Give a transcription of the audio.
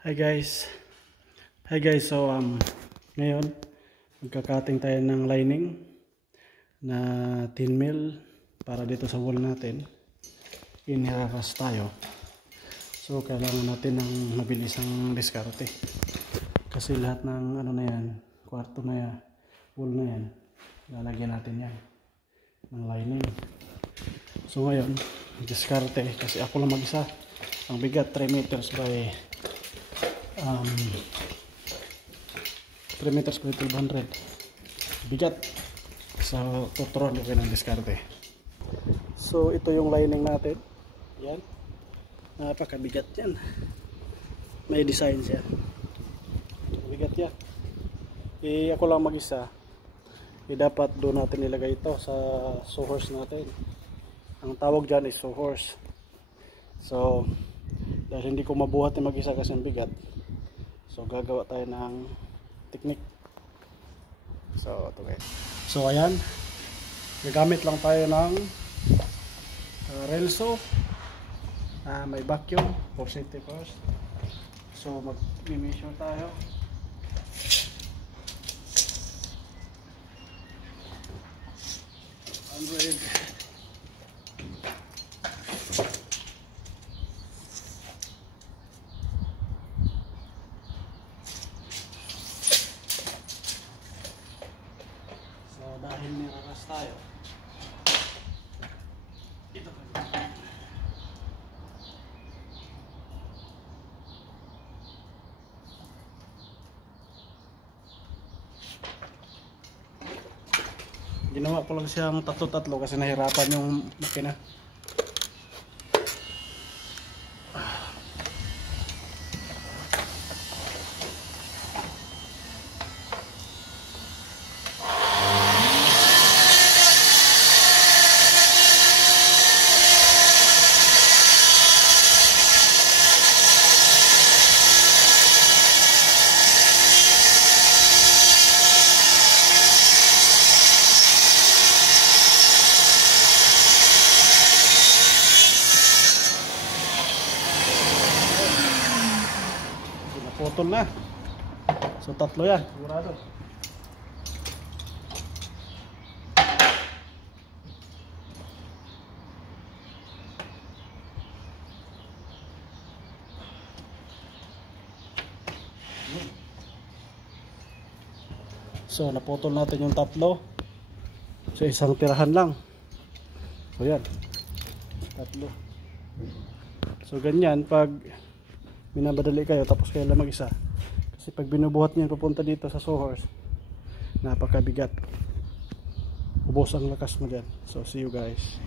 Hi guys. So ngayon magkakating tayo ng lining na 10 mil para dito sa wall natin. Iniraras tayo. So kailangan natin ng mabilisang diskarte. Kasi lahat ng ano na yan, kwarto na yan, wall na yan, lalagyan natin yan ng lining. So ngayon, diskarte kasi ako lang mag-isa. Ang bigat 3 meters by 3 meters by 1200 bigat sa tuturuan ko ng diskarte. So ito yung lining natin, yan, napakabigat yan, may design siya, bigat yan. Ako lang mag-isa, dapat doon natin ilagay ito sa sawhorse natin. Ang tawag dyan is sawhorse. So dahil hindi ko mabuhat yung mag-isa kasi ang bigat, so gagawa tayo ng technique. So ito guys. So ayan, gagamit lang tayo ng relso, may vacuum for safety first. So mag-measure tayo. Dahil niraras tayo, ito pa. Ginawa ko lang siyang tatlo-tatlo kasi nahirapan yung makina. Putol na. So tatlo yan, sigurado. So naputol natin yung tatlo. So isang tirahan lang. So yan, tatlo. So ganyan pag minabadali kayo tapos kayo lang mag-isa, kasi pag binubuhat niyo papunta dito sa sawhorse, napakabigat, ubos ang lakas mo dyan. So see you guys.